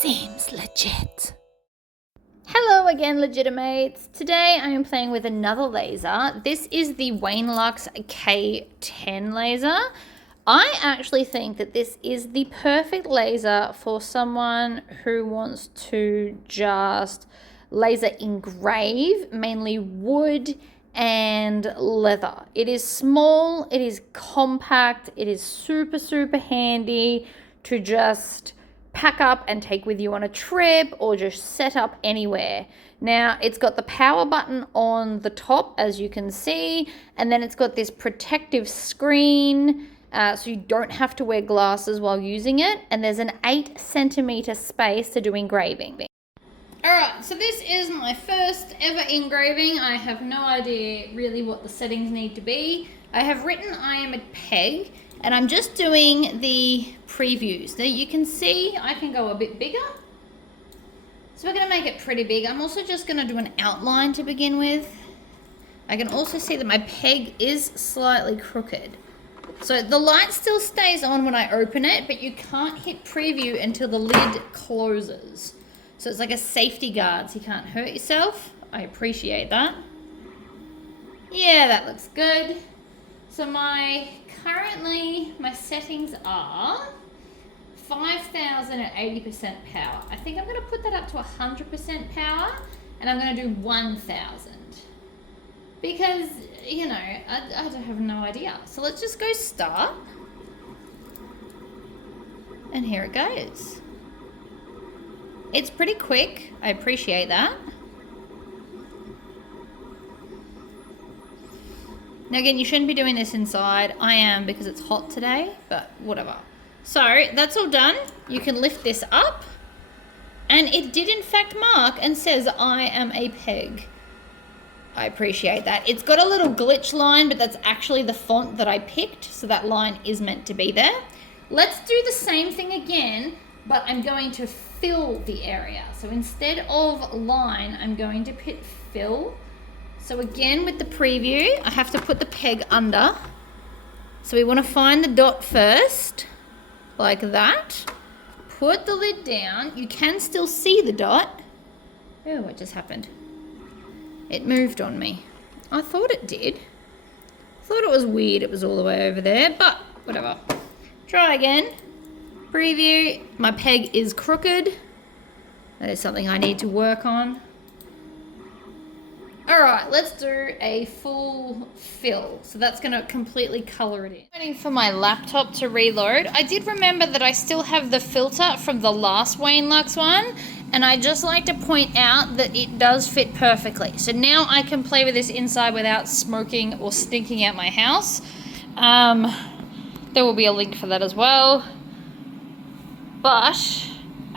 Seems legit. Hello again, Legitimates. Today I am playing with another laser. This is the Wainlux K10 laser. I actually think that this is the perfect laser for someone who wants to just laser engrave, mainly wood and leather. It is small, it is compact, it is super handy to just pack up and take with you on a trip or just set up anywhere. Now, it's got the power button on the top, as you can see, and then it's got this protective screen so you don't have to wear glasses while using it, and there's an 8 centimeter space to do engraving. Alright, so this is my first ever engraving. I have no idea really what the settings need to be. I have written I am a peg, and I'm just doing the previews. Now you can see I can go a bit bigger. So we're going to make it pretty big. I'm also just going to do an outline to begin with. I can also see that my peg is slightly crooked. So the light still stays on when I open it, but you can't hit preview until the lid closes. So it's like a safety guard, so you can't hurt yourself. I appreciate that. Yeah, that looks good. So currently my settings are 5,000 at 80% power. I think I'm going to put that up to 100% power, and I'm going to do 1,000. Because, you know, I have no idea. So let's just go start. And here it goes. It's pretty quick. I appreciate that. Now again, you shouldn't be doing this inside. I am because it's hot today, but whatever. So that's all done. You can lift this up. And it did in fact mark and says I am a peg. I appreciate that. It's got a little glitch line, but that's actually the font that I picked. So that line is meant to be there. Let's do the same thing again, but I'm going to fill the area. So instead of line, I'm going to put fill. So again, with the preview, I have to put the peg under. So we want to find the dot first, like that. Put the lid down. You can still see the dot. Oh, what just happened? It moved on me. I thought it did. I thought it was weird it was all the way over there, but whatever. Try again. Preview. My peg is crooked. That is something I need to work on. Alright, let's do a full fill. So that's going to completely colour it in. Waiting for my laptop to reload. I did remember that I still have the filter from the last Wainlux one, and I just like to point out that it does fit perfectly. So now I can play with this inside without smoking or stinking out my house. There will be a link for that as well. But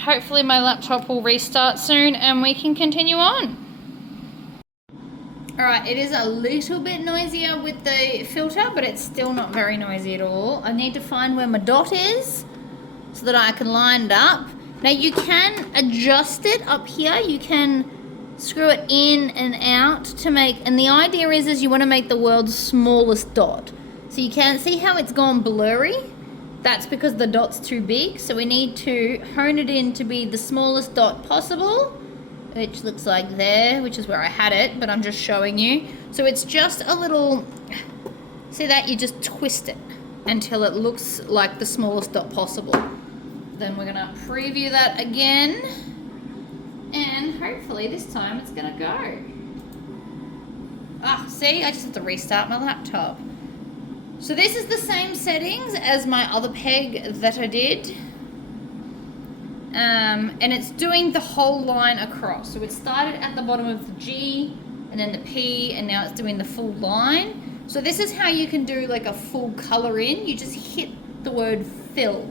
hopefully my laptop will restart soon and we can continue on. Alright, it is a little bit noisier with the filter, but it's still not very noisy at all. I need to find where my dot is so that I can line it up. Now you can adjust it up here. You can screw it in and out to make, and the idea is you want to make the world's smallest dot. So you can see how it's gone blurry. That's because the dot's too big. So we need to hone it in to be the smallest dot possible, which looks like there, which is where I had it, but I'm just showing you. So it's just a little, see that? You just twist it until it looks like the smallest dot possible. Then we're gonna preview that again, and hopefully this time it's gonna go. Ah, see, I just have to restart my laptop. So this is the same settings as my other peg that I did. And it's doing the whole line across. So it started at the bottom of the G and then the P, and now it's doing the full line. So this is how you can do like a full color in. You just hit the word fill.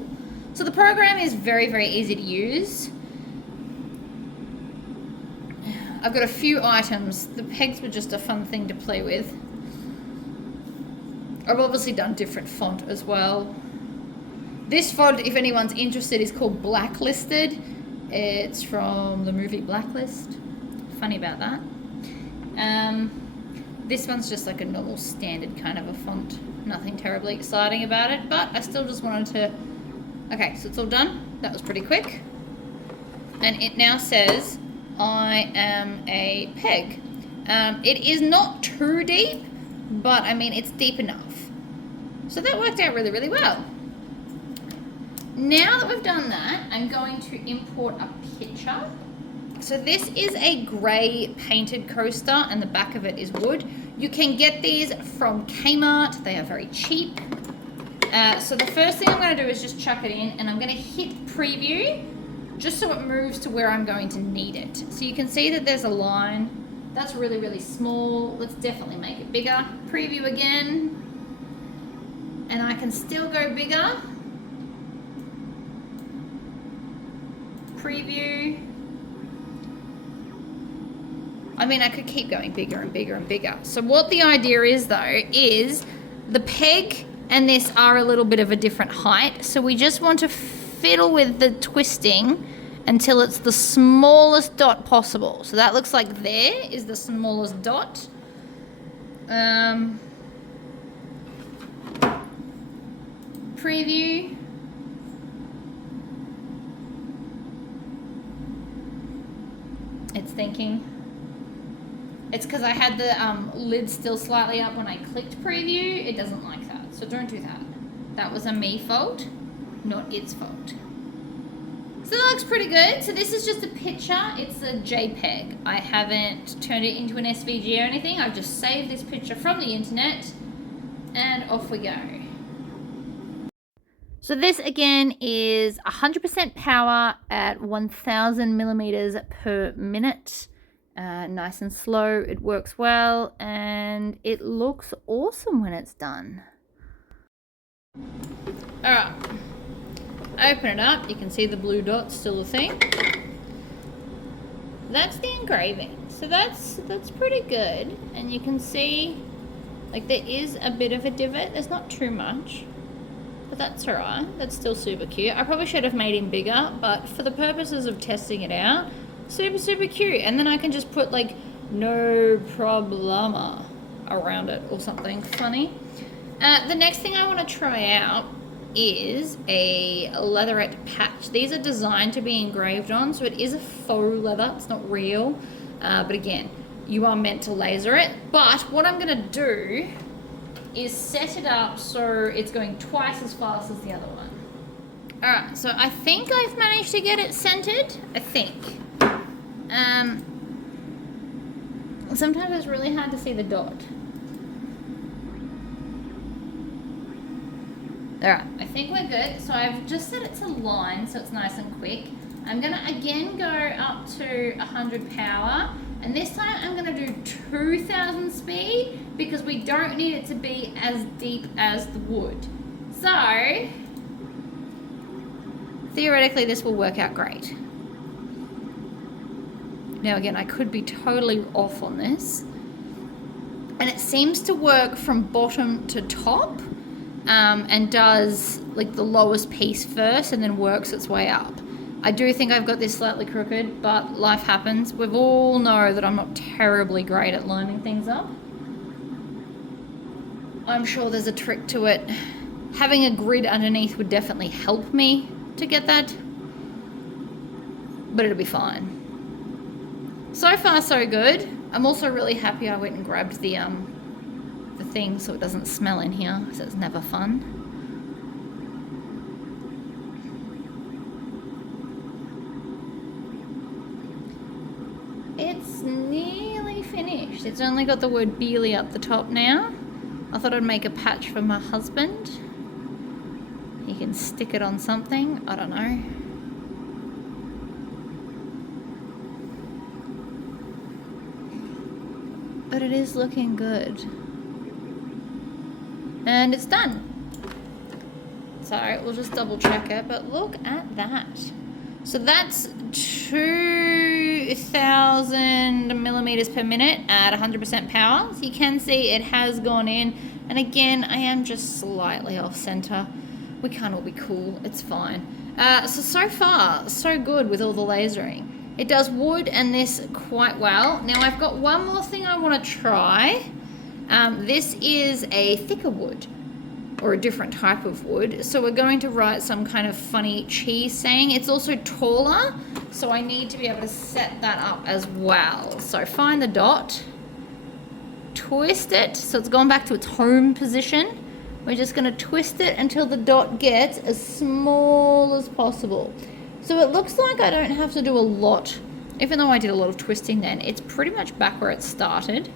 So the program is very easy to use. I've got a few items. The pegs were just a fun thing to play with. I've obviously done different font as well. This font, if anyone's interested, is called Blacklisted. It's from the movie Blacklist. Funny about that. This one's just like a normal standard kind of a font. Nothing terribly exciting about it, but I still just wanted to... Okay, so it's all done. That was pretty quick. and it now says, I am a peg. It is not too deep, but I mean, it's deep enough. So that worked out really, really well. Now that we've done that, I'm going to import a picture. So this is a grey painted coaster and the back of it is wood. You can get these from Kmart. They are very cheap. So the first thing I'm going to do is just chuck it in, and I'm going to hit preview just so it moves to where I'm going to need it. So you can see that there's a line. That's really, really small. Let's definitely make it bigger. Preview again. And I can still go bigger. Preview. I mean, I could keep going bigger and bigger and bigger. So what the idea is, though, is the peg and this are a little bit of a different height. So we just want to fiddle with the twisting until it's the smallest dot possible. So that looks like there is the smallest dot. Preview. It's thinking. It's because I had the lid still slightly up when I clicked preview. It doesn't like that, so don't do that. That was a me fault, not its fault. So that looks pretty good. So this is just a picture. It's a JPEG. I haven't turned it into an SVG or anything. I've just saved this picture from the internet, and off we go. So this again is 100% power at 1000 millimeters per minute. Nice and slow. It works well, and it looks awesome when it's done. All right. Open it up. You can see the blue dot's still a thing. That's the engraving. So that's pretty good. And you can see, like, there is a bit of a divot. There's not too much, but that's all right. That's still super cute. I probably should have made him bigger, but for the purposes of testing it out, super, super cute. And then I can just put, like, no problema around it or something funny. The next thing I want to try out is a leatherette patch. These are designed to be engraved on, so it is a faux leather. It's not real, but again, you are meant to laser it. But what I'm going to do is set it up so it's going twice as fast as the other one. All right, so I think I've managed to get it centered. I think. Sometimes it's really hard to see the dot. All right, I think we're good. So I've just set it to line so it's nice and quick. I'm gonna again go up to 100 power, and this time I'm gonna do 2000 speed because we don't need it to be as deep as the wood. So theoretically this will work out great. Now again, I could be totally off on this. And it seems to work from bottom to top. And does like the lowest piece first and then works its way up. I do think I've got this slightly crooked, but life happens. We all know that I'm not terribly great at lining things up. I'm sure there's a trick to it. Having a grid underneath would definitely help me to get that, but it'll be fine. So far, so good. I'm also really happy I went and grabbed the thing so it doesn't smell in here, so it's never fun. It's nearly finished. It's only got the word Beely up the top now. I thought I'd make a patch for my husband. He can stick it on something, I don't know. But it is looking good. And it's done. So we'll just double check it, but look at that. So that's 2000 millimeters per minute at 100% power. So you can see it has gone in. And again, I am just slightly off center. We can't all be cool, it's fine. So far, so good with all the lasering. It does wood and this quite well. Now I've got one more thing I want to try. This is a thicker wood, or a different type of wood. So we're going to write some kind of funny cheese saying. It's also taller, So I need to be able to set that up as well. So find the dot, twist it, so it's gone back to its home position. We're just gonna twist it until the dot gets as small as possible. So it looks like I don't have to do a lot, even though I did a lot of twisting then. It's pretty much back where it started,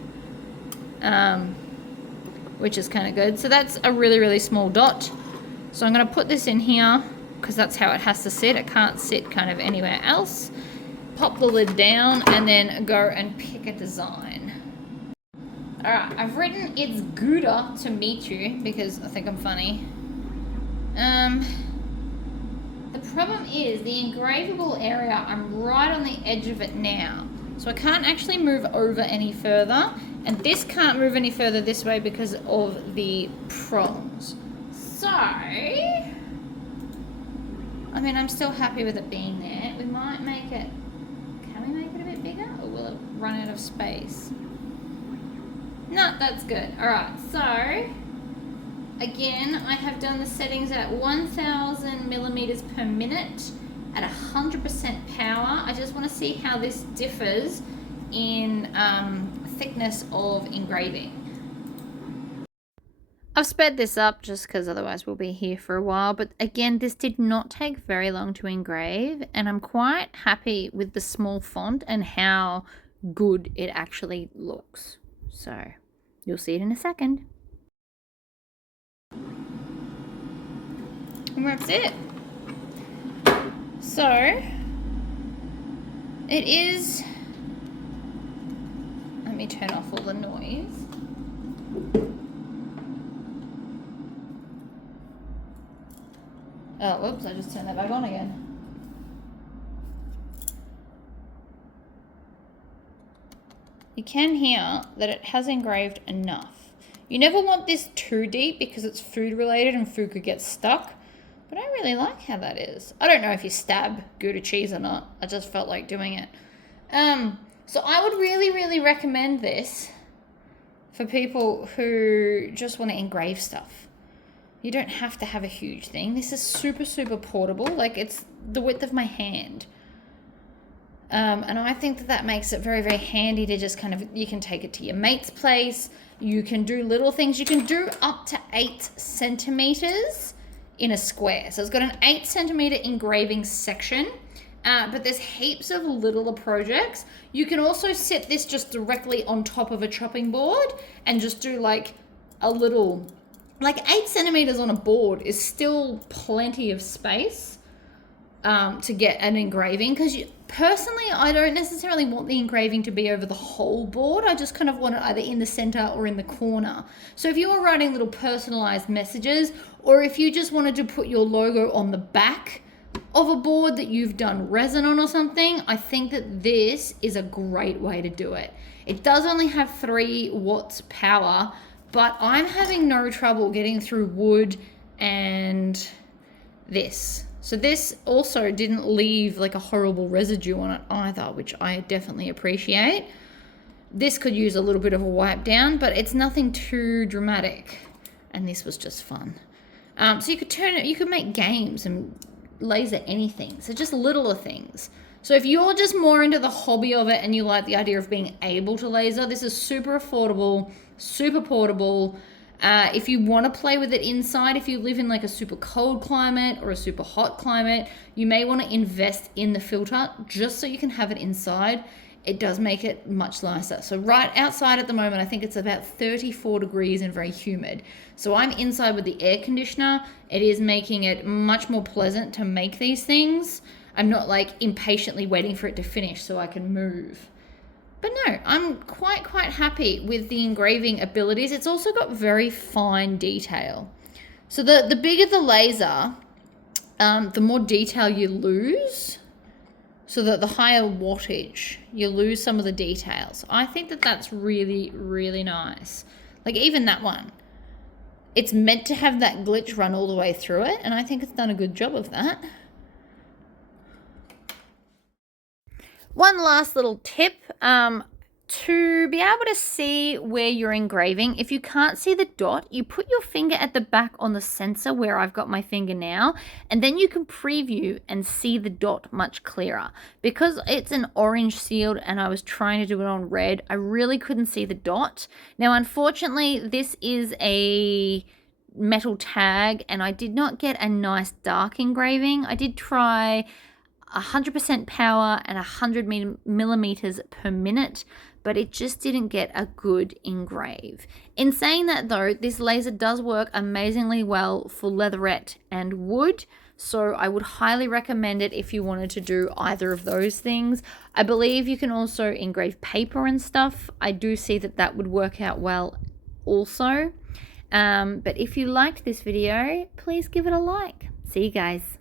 which is kind of good. So that's a really, really small dot. So I'm gonna put this in here because that's how it has to sit. It can't sit kind of anywhere else. Pop the lid down and then go and pick a design. All right, I've written "It's gooder to meet you" because I think I'm funny. The problem is the engravable area, I'm right on the edge of it now. So I can't actually move over any further, and this can't move any further this way because of the prongs. So, I mean, I'm still happy with it being there. We might make it, can we make it a bit bigger, or will it run out of space? No, that's good. All right, so again, I have done the settings at 1000 millimeters per minute at 100% power. I just want to see how this differs in thickness of engraving. I've sped this up just because otherwise we'll be here for a while. But again, this did not take very long to engrave, and I'm quite happy with the small font and how good it actually looks. So you'll see it in a second. And that's it. So it is, let me turn off all the noise. Oh, whoops, I just turned that back on again. You can hear that it has engraved enough. You never want this too deep because it's food related and food could get stuck. But I really like how that is. I don't know if you stab Gouda cheese or not. I just felt like doing it. So I would really, really recommend this for people who just want to engrave stuff. You don't have to have a huge thing. This is super, super portable. Like, it's the width of my hand. And I think that that makes it very, very handy to just kind of, you can take it to your mate's place. You can do little things. You can do up to 8 centimeters in a square. So it's got an 8 centimeter engraving section, but there's heaps of littler projects. You can also set this just directly on top of a chopping board and just do like a little, like 8 centimeters on a board is still plenty of space to get an engraving, because personally, I don't necessarily want the engraving to be over the whole board. I just kind of want it either in the center or in the corner. So if you were writing little personalized messages, or if you just wanted to put your logo on the back of a board that you've done resin on or something, I think that this is a great way to do it. It does only have 3 watts power, but I'm having no trouble getting through wood and this. So this also didn't leave like a horrible residue on it either, which I definitely appreciate. This could use a little bit of a wipe down, but it's nothing too dramatic. And this was just fun. So you could turn it, you could make games and laser anything. So just littler things. So if you're just more into the hobby of it and you like the idea of being able to laser, this is super affordable, super portable. If you want to play with it inside, if you live in like a super cold climate or a super hot climate, you may want to invest in the filter just so you can have it inside. It does make it much nicer. So right outside at the moment, I think it's about 34 degrees and very humid. So I'm inside with the air conditioner. It is making it much more pleasant to make these things. I'm not like impatiently waiting for it to finish so I can move. But no, I'm quite happy with the engraving abilities. It's also got very fine detail. So the bigger the laser, the more detail you lose. So that the higher wattage, you lose some of the details. I think that that's really, really nice. Like even that one, it's meant to have that glitch run all the way through it, and I think it's done a good job of that. One last little tip, to be able to see where you're engraving, if you can't see the dot, you put your finger at the back on the sensor where I've got my finger now, and then you can preview and see the dot much clearer. Because it's an orange sealed and I was trying to do it on red, I really couldn't see the dot. Now, unfortunately, this is a metal tag and I did not get a nice dark engraving. I did try 100% power and 100 millimeters per minute, but it just didn't get a good engrave. In saying that though, this laser does work amazingly well for leatherette and wood, so I would highly recommend it if you wanted to do either of those things. I believe you can also engrave paper and stuff. I do see that that would work out well also. But if you liked this video, please give it a like. See you guys.